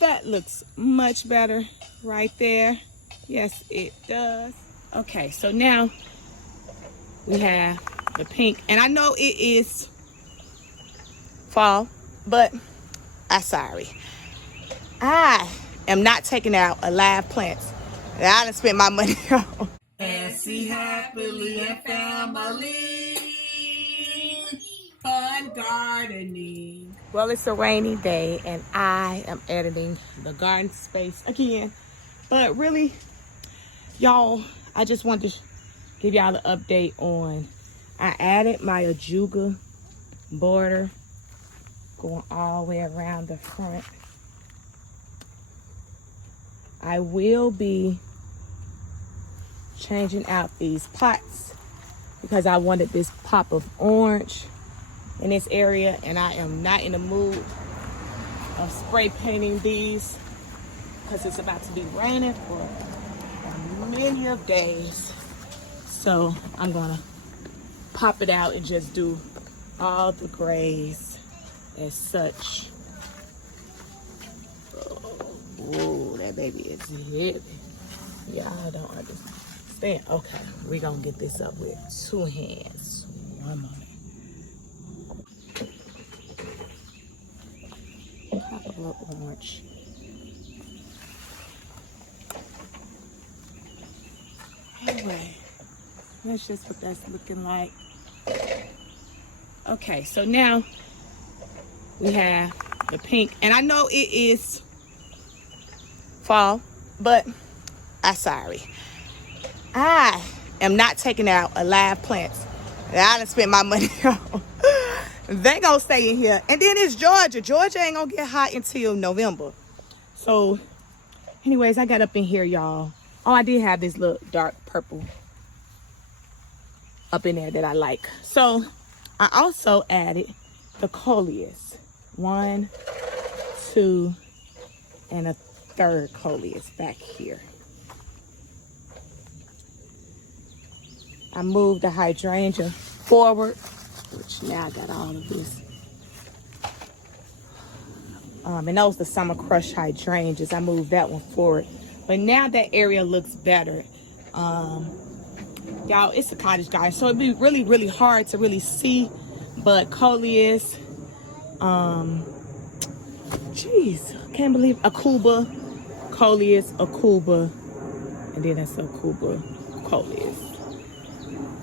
That looks much better right there. Yes, it does. Okay, so now we have the pink. And I know it is fall, but I'm sorry. I am not taking out alive plants that I done spent my money on. And see happily and family. Fun gardening. Well, it's a rainy day and I am editing the garden space again. But really, y'all, I just wanted to give y'all an update on, I added my ajuga border going all the way around the front. I will be changing out these pots because I wanted this pop of orange in this area, and I am not in the mood of spray painting these because it's about to be raining for many of days. So I'm gonna pop it out and just do all the grays as such. Oh, that baby is heavy. Y'all don't understand. Okay, we're gonna get this up with 2 hands. One moment. Pop a little orange. Anyway, that's just what that's looking like. Okay, so now we have the pink. And I know it is fall, but I'm sorry. I am not taking out alive plants that I done spent my money on. They gonna stay in here. And then it's Georgia. Georgia ain't gonna get hot until November. So anyways, I got up in here, y'all. Oh, I did have this little dark purple up in there that I like. So I also added the coleus. 1, 2, and a 3rd coleus back here. I moved the hydrangea forward, which now I got all of this. And those the summer crush hydrangeas. I moved that one forward. But now that area looks better. Y'all, it's a cottage garden, so it'd be really, really hard to really see. But coleus, can't believe Akuba, coleus, Akuba, and then that's Akuba, coleus.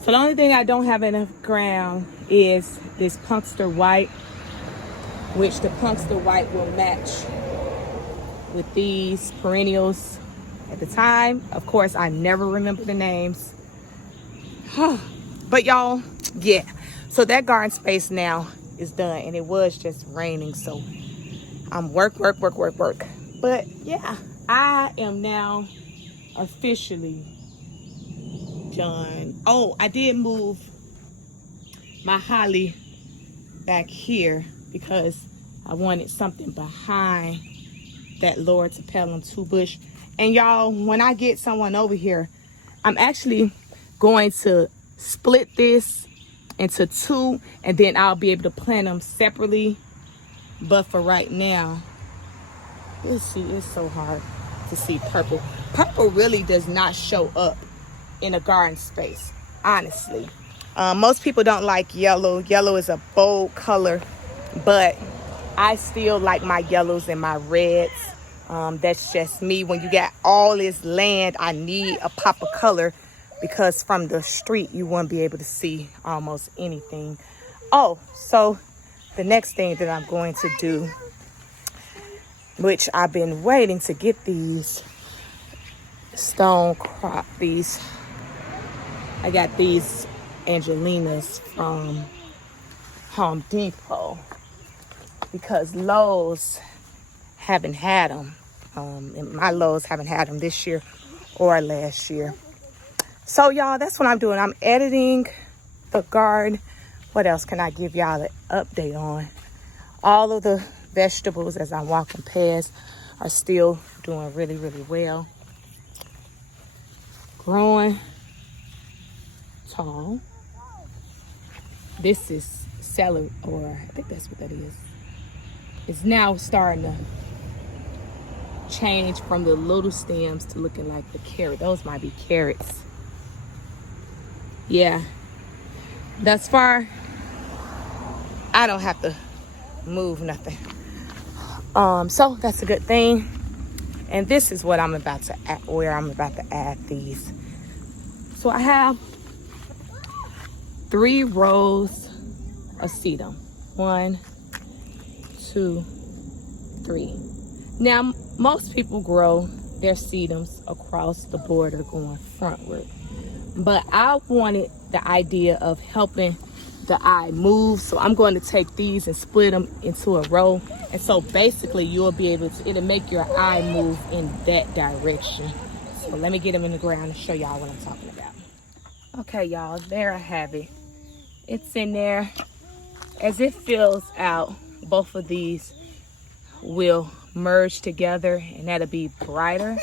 So the only thing I don't have enough ground is this punkster white, which the punkster white will match with these perennials. At the time, of course, I never remember the names. But y'all, yeah. So that garden space now is done, and it was just raining, so I'm work. But yeah, I am now officially done. Oh, I did move my holly back here because I wanted something behind that Lord Tapellum 2 bush. And y'all, when I get someone over here, I'm actually going to split this into 2, and then I'll be able to plant them separately. But for right now, let's see, it's so hard to see purple. Purple really does not show up in a garden space, honestly. Most people don't like yellow. Yellow is a bold color, but I still like my yellows and my reds. That's just me. When you got all this land, I need a pop of color because from the street, you won't be able to see almost anything. Oh, so the next thing that I'm going to do, which I've been waiting to get these stone crop, I got these Angelinas from Home Depot because Lowe's haven't had them. And my Lowe's haven't had them this year or last year. So y'all, that's what I'm doing. I'm editing the garden. What else can I give y'all an update on? All of the vegetables as I'm walking past are still doing really, really well. Growing tall. This is celery, or I think that's what that is. It's now starting to change from the little stems to looking like the carrot. Those might be carrots. Yeah. Thus far, I don't have to move nothing. So that's a good thing. And this is what I'm about to add, where I'm about to add these. So I have 3 rows of sedum. 1, 2, 3. Now, most people grow their sedums across the border going frontward. But I wanted the idea of helping the eye move. So I'm going to take these and split them into a row. And so basically you'll be able to, it'll make your eye move in that direction. So let me get them in the ground and show y'all what I'm talking about. Okay, y'all, there I have it. It's in there. As it fills out, both of these will merge together and that'll be brighter.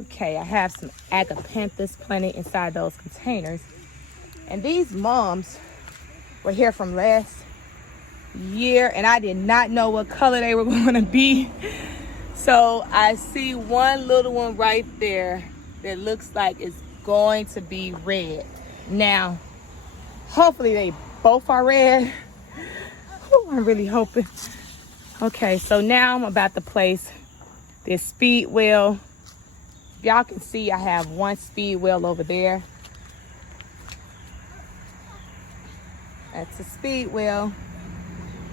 Okay, I have some agapanthus planted inside those containers. And these mums were here from last year and I did not know what color they were going to be. So I see one little one right there that looks like it's going to be red. Now, hopefully they both are red. Ooh, I'm really hoping. Okay, so now I'm about to place this speed well. Y'all can see I have one speed well over there. That's a speed well.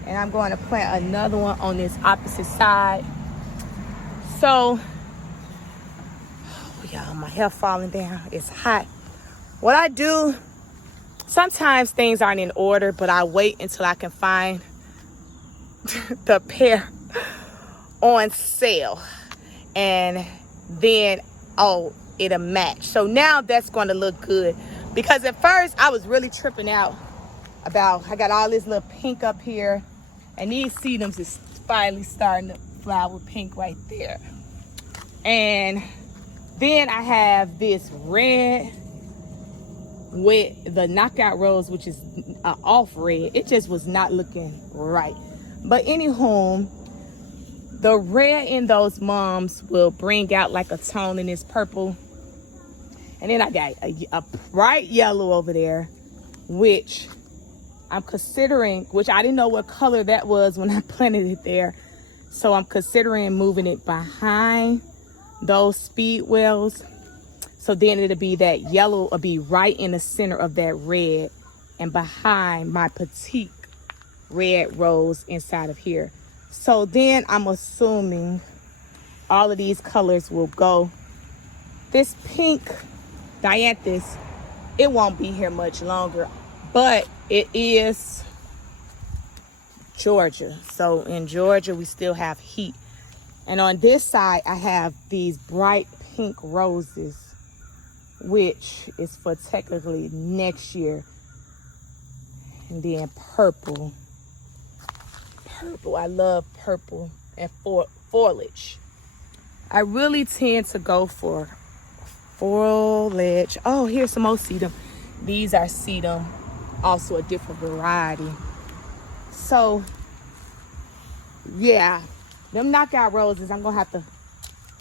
And I'm going to plant another one on this opposite side. So, oh, y'all, my hair falling down. It's hot. What I do, sometimes things aren't in order, but I wait until I can find the pair on sale. And then, oh, it'll match. So now that's going to look good. Because at first, I was really tripping out about, I got all this little pink up here. And these sedums is finally starting to flower pink right there. And then I have this red with the knockout rose, which is off red. It just was not looking right. But anywho, the red in those mums will bring out like a tone in this purple. And then I got a bright yellow over there, which I'm considering, which I didn't know what color that was when I planted it there. So I'm considering moving it behind those speed wells. So then it'll be that yellow will be right in the center of that red and behind my petite red rose inside of here. So then I'm assuming all of these colors will go. This pink dianthus, it won't be here much longer, but it is Georgia. So in Georgia, we still have heat. And on this side, I have these bright pink roses, which is for technically next year. And then purple. Purple, I love purple and foliage. I really tend to go for foliage. Oh, here's some more sedum. These are sedum, also a different variety. So, yeah, them knockout roses, I'm gonna have to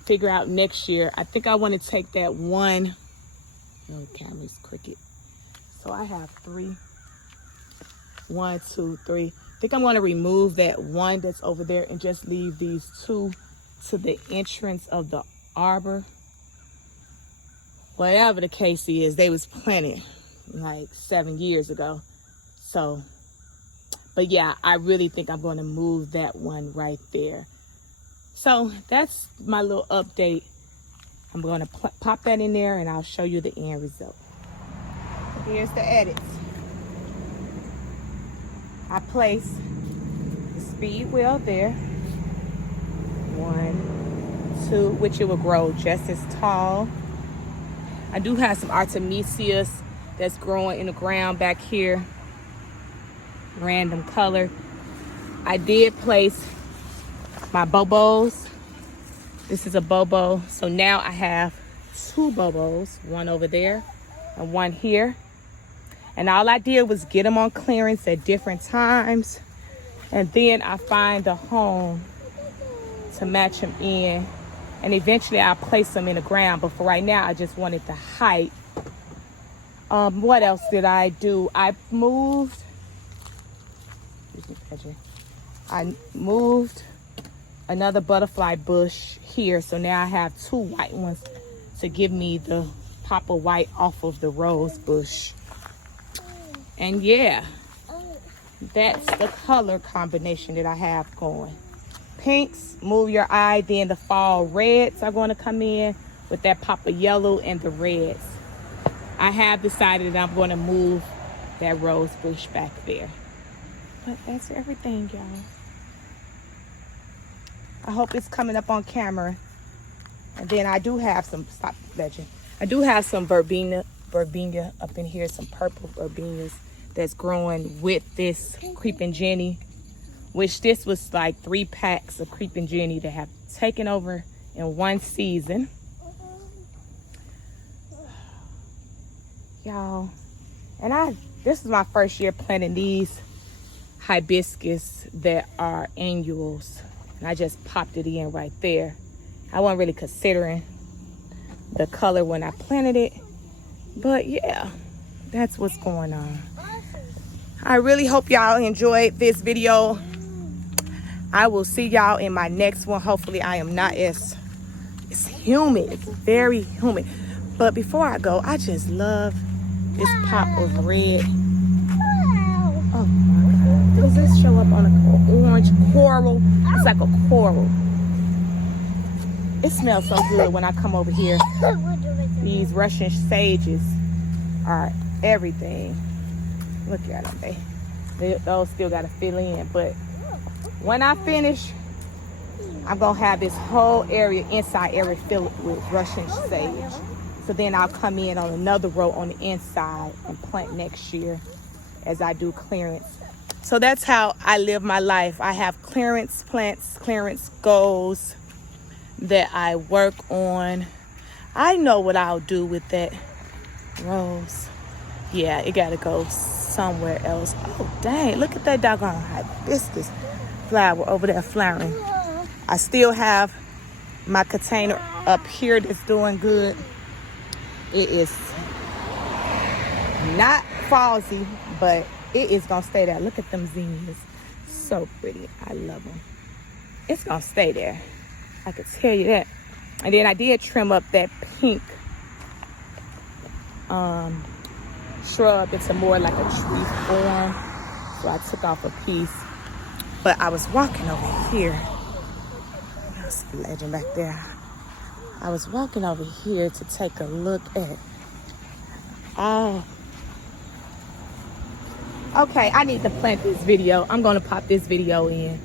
figure out next year. I think I want to take that one. Oh, the camera's crooked. So I have 3. 1, 2, 3. I think I'm going to remove that one that's over there and just leave these 2 to the entrance of the arbor. Whatever the case is, they was planted like 7 years ago. So, but yeah, I really think I'm going to move that one right there. So that's my little update. I'm going to pop that in there and I'll show you the end result. Here's the edits. I place the speed well there. 1, 2, which it will grow just as tall. I do have some artemisias that's growing in the ground back here. Random color. I did place my bobos. This is a bobo. So now I have 2 bobos, one over there and one here. And all I did was get them on clearance at different times. And then I find the home to match them in. And eventually I'll place them in the ground. But for right now, I just wanted the height. What else did I do? I moved another butterfly bush here. So now I have 2 white ones to give me the pop of white off of the rose bush. And yeah, that's the color combination that I have going. Pinks, move your eye. Then the fall reds are going to come in with that pop of yellow and the reds. I have decided that I'm going to move that rose bush back there. But that's everything, y'all. I hope it's coming up on camera. And then I do have some, stop legend. I do have some verbena up in here, some purple verbenas that's growing with this creeping Jenny, which this was like 3 packs of creeping Jenny that have taken over in one season. Y'all, and this is my first year planting these hibiscus that are annuals, and I just popped it in right there. I wasn't really considering the color when I planted it, but yeah, that's what's going on. I really hope y'all enjoyed this video. I will see y'all in my next one. Hopefully I am not as, it's humid, it's very humid. But before I go, I just love this pop of red. Oh my God. Does this show up on an orange coral? It's like a coral. It smells so good when I come over here. These Russian sages are everything. Look at them, those still got to fill in. But when I finish, I'm going to have this whole area, inside area, filled with Russian sage. So then I'll come in on another row on the inside and plant next year as I do clearance. So that's how I live my life. I have clearance plants, clearance goals that I work on. I know what I'll do with that rose. Yeah, it got to go somewhere else. Oh, dang. Look at that doggone hibiscus flower over there flowering. I still have my container up here that's doing good. It is not fallsy, but it is going to stay there. Look at them zinnias. So pretty. I love them. It's going to stay there. I can tell you that. And then I did trim up that pink shrub into more like a tree form. So I took off a piece. But I was walking over here. There's a legend back there. I was walking over here to take a look at. Oh. Okay, I need to plant this video. I'm going to pop this video in.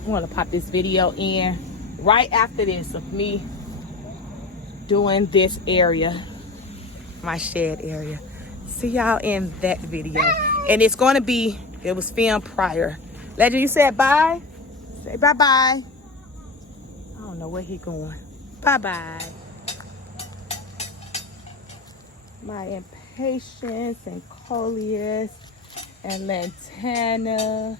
I'm going to pop this video in right after this of me doing this area, my shed area. See y'all in that video. And it's going to be, it was filmed prior. Legend, you said bye? Say bye-bye. I don't know where he going. Bye-bye. My impatience and coleus and lantana